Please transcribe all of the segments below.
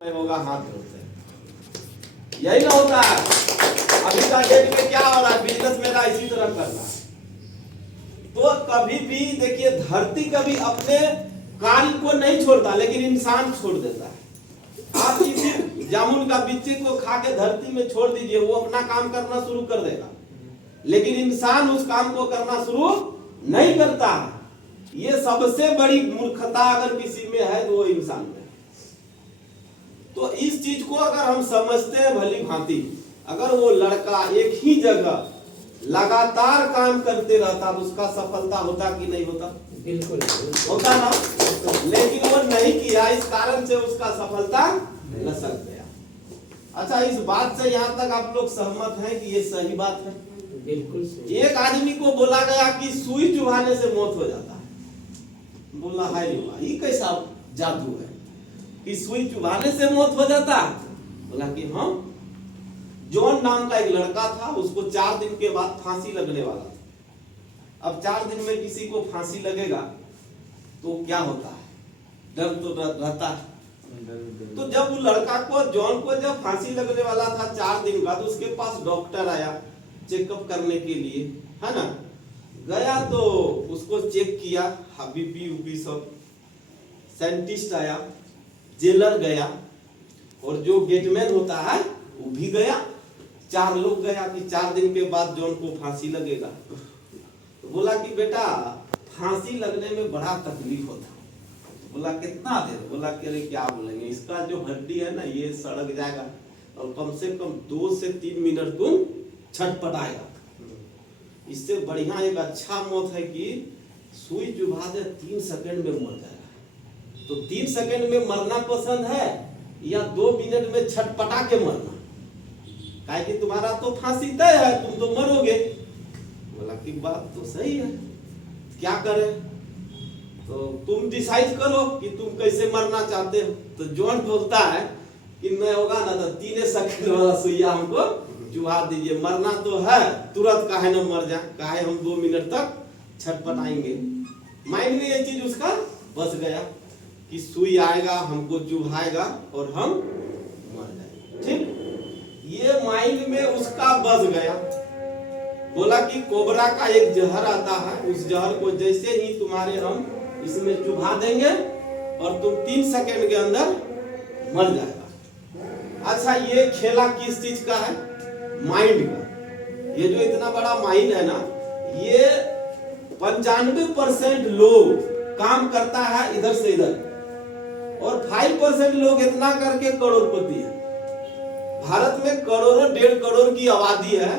होगा हाथ धोते, यही ना होता है। अभी का डेट में क्या हो रहा है, बिजनेस मेरा इसी तरह करना है। तो कभी भी देखिए, धरती कभी अपने कार्य को नहीं छोड़ता, लेकिन इंसान छोड़ देता है। आप किसी जामुन का बिच्चे को खा के धरती में छोड़ दीजिए, वो अपना काम करना शुरू कर देगा, लेकिन इंसान उस काम को करना शुरू नहीं करता। ये सबसे बड़ी मूर्खता अगर किसी में है तो वो इंसान में। तो इस चीज को अगर हम समझते हैं भली भांति, अगर वो लड़का एक ही जगह लगातार काम करते रहता तो उसका सफलता होता कि नहीं होता? बिल्कुल होता ना। लेकिन वो नहीं किया, इस कारण से उसका सफलता लसक गया। अच्छा, इस बात से यहाँ तक आप लोग सहमत हैं कि ये सही बात है? बिल्कुल। एक आदमी को बोला गया कि सुई चुभाने से मौत हो जाता है। बोला हाय ये कैसा जादू है कि सुई चुभाने से मौत हो जाता? बोला कि हाँ। जॉन नाम का एक लड़का था, उसको 4 दिन के बाद फांसी लगने वाला था। अब 4 दिन में किसी को फांसी लगेगा तो क्या होता है? डर तो रहता है। तो जब वो लड़का को, जॉन को जब फांसी लगने वाला था 4 दिन बाद, उसके पास डॉक्टर आया चेकअप करने के लिए, है ना। गया तो उसको चेक किया, बीपी ऊपी सब। साइंटिस्ट आया, जेलर गया, और जो गेटमैन होता है वो भी गया। 4 लोग गया कि 4 दिन के बाद जॉन को फांसी लगेगा। तो बोला कि बेटा, फांसी लगने में बड़ा तकलीफ होता है। बोला कितना देर? बोला कि अरे क्या बोलेंगे, इसका जो हड्डी है ना ये सड़क जाएगा, और कम से कम 2 से 3 मिनट तुम छटपटाएगा। इससे बढ़िया एक अच्छा मौत है कि सुई चुभा दे, 3 सेकंड में मर जाएगा। तो 3 सेकंड में मरना पसंद है या 2 मिनट में छटपटा के मरना? काहे कि तुम्हारा तो फांसी तय है, तुम तो मरोगे। बोला कि बात तो सही है, क्या करें? तो तुम डिसाइड करो कि तुम कैसे मरना चाहते हो। तो जॉन बोलता है कि मैं होगा ना तो 3 सेकंड वाला सुइया हमको चुभा दीजिए, मरना तो है, तुरंत काहे न मर जाए, काहे हम 2 मिनट तक छटपटाएंगे। माइंड में ये चीज उसका बस गया कि सुई आएगा, हमको चुभाएगा और हम मर जाएंगे। ठीक, ये माइंड में उसका बस गया। बोला कि कोबरा का एक जहर आता है, उस जहर को जैसे ही तुम्हारे हम इसमें चुभा देंगे और तुम 3 सेकंड के अंदर मर जाएगा। अच्छा, ये खेला किस चीज का है? माइंड का। ये जो इतना बड़ा माइंड है ना, ये 95% लोग काम करता है इधर से इधर, और 5% लोग इतना करके करोड़पति है। भारत में करोड़ों, 1.5 करोड़ की आबादी है।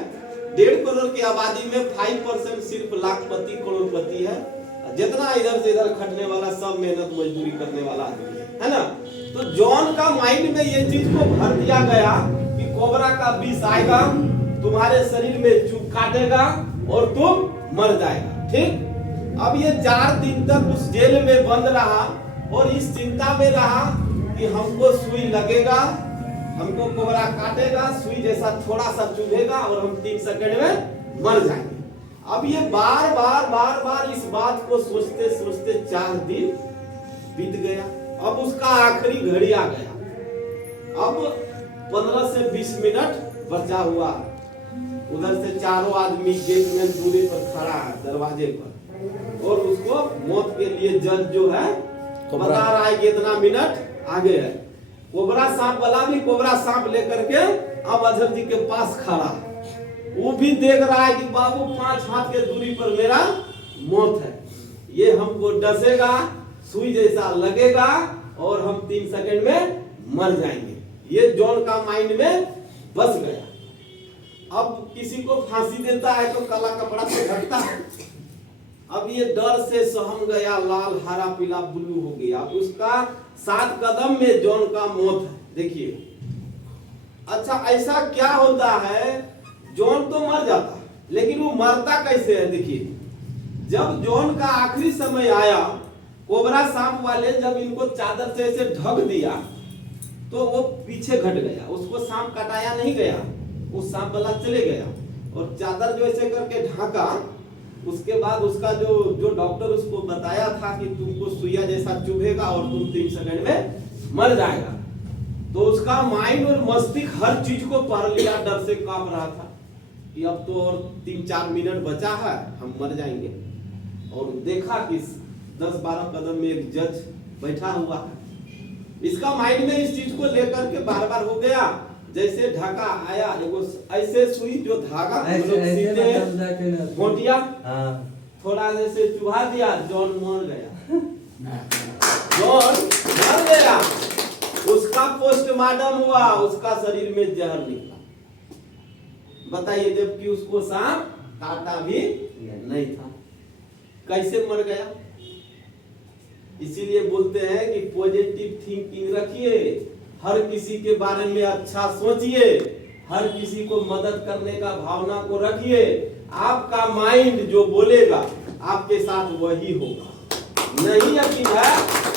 1.5 करोड़ की आबादी में 5% सिर्फ लाखपति करोड़पति है। जितना इधर से इधर खटने वाला सब मेहनत मजदूरी करने वाला आदमी है ना। तो जॉन का माइंड में ये चीज को भर दिया गया कि कोबरा का विष आएगा, तुम्हारे शरीर में चुभ काटेगा और तुम मर जाएगा। ठीक, अब ये 4 दिन तक उस जेल में बंद रहा और इस चिंता में रहा कि हमको सुई लगेगा, हमको कोबरा काटेगा, सुई जैसा थोड़ा सा चुभेगा और हम 3 सेकंड में मर जाएंगे। अब ये बार बार इस बात को सोचते सोचते 4 दिन बीत गया। अब उसका आखिरी घड़ी आ गया। अब 15 से 20 मिनट बचा हुआ। उधर से चारों आदमी गेट में दूरी पर खड़ा है, दरवाजे पर, और उसको मौत के लिए जज जो है बता रहा है कि इतना मिनट आगे है। कोबरा सांप वाला भी कोबरा सांप लेकर के अब अजहर जी के पास खड़ा, वो भी देख रहा है कि बाबू 5 हाथ के दूरी पर मेरा मौत है, ये हमको डसेगा, सुई जैसा लगेगा और हम 3 सेकंड में मर जाएंगे। ये जॉन का माइंड में बस गया। अब किसी को फांसी देता है तो काला कपड़ा से ढकता है। अब ये डर से सहम गया, लाल हरा पीला ब्लू हो गया। अब उसका 7 कदम में जॉन का मौत है। देखिए, अच्छा ऐसा क्या होता है, जॉन तो मर जाता है, लेकिन वो मरता कैसे है? देखिए, जब जॉन का आखिरी समय आया, कोबरा सांप वाले जब इनको चादर से ऐसे ढक दिया तो वो पीछे घट गया। उसको सांप कटाया नहीं गया, वो सांप वाला चले गया और चादर जो ऐसे करके ढाका। उसके बाद उसका जो डॉक्टर उसको बताया था कि तुमको सुइया जैसा चुभेगा और तुम 3 सेकंड में मर जाएगा, उसका माइंड और मस्तिष्क हर चीज को पढ़ लिया, डर से कांप रहा था कि अब तो और 3-4 मिनट बचा है, हम मर जाएंगे। और देखा कि 10-12 कदम में एक जज बैठा हुआ है। इसका माइंड में इस चीज को लेकर के बार बार हो गया, जैसे ढाका आया, एगो ऐसे सुई जो धागा सीधे घोटिया थोड़ा जैसे चुभा दिया, जॉन मर गया। जॉन मर गया, उसका पोस्टमार्टम हुआ, उसका शरीर में जहर निकला। बताइए, जबकि उसको सांप काटा भी नहीं था, कैसे मर गया? इसीलिए बोलते हैं कि पॉजिटिव थिंकिंग रखिए, हर किसी के बारे में अच्छा सोचिए, हर किसी को मदद करने का भावना को रखिए। आपका माइंड जो बोलेगा आपके साथ वही होगा। नहीं यकीन है,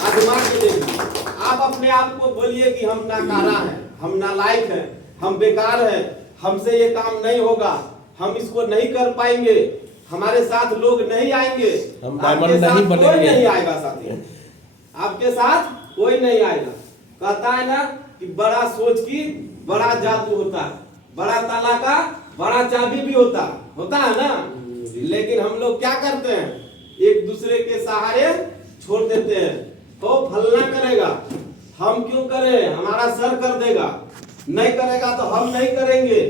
आजमा के देखिए। आप अपने आप को बोलिए कि हम नाकारा हैं, हम नालायक हैं, हम बेकार हैं, हमसे ये काम नहीं होगा, हम इसको नहीं कर पाएंगे, हमारे साथ लोग नहीं आएंगे, आपके साथ कोई नहीं आएगा साथी, आपके साथ कोई नहीं आएगा। कहता है ना कि बड़ा सोच की बड़ा जादू होता है, बड़ा ताला का बड़ा चाबी भी होता है ना। लेकिन हम लोग क्या करते हैं, एक दूसरे के सहारे छोड़ देते हैं। तो फलना करेगा, हम क्यों करें, हमारा सर कर देगा, नहीं करेगा तो हम नहीं करेंगे।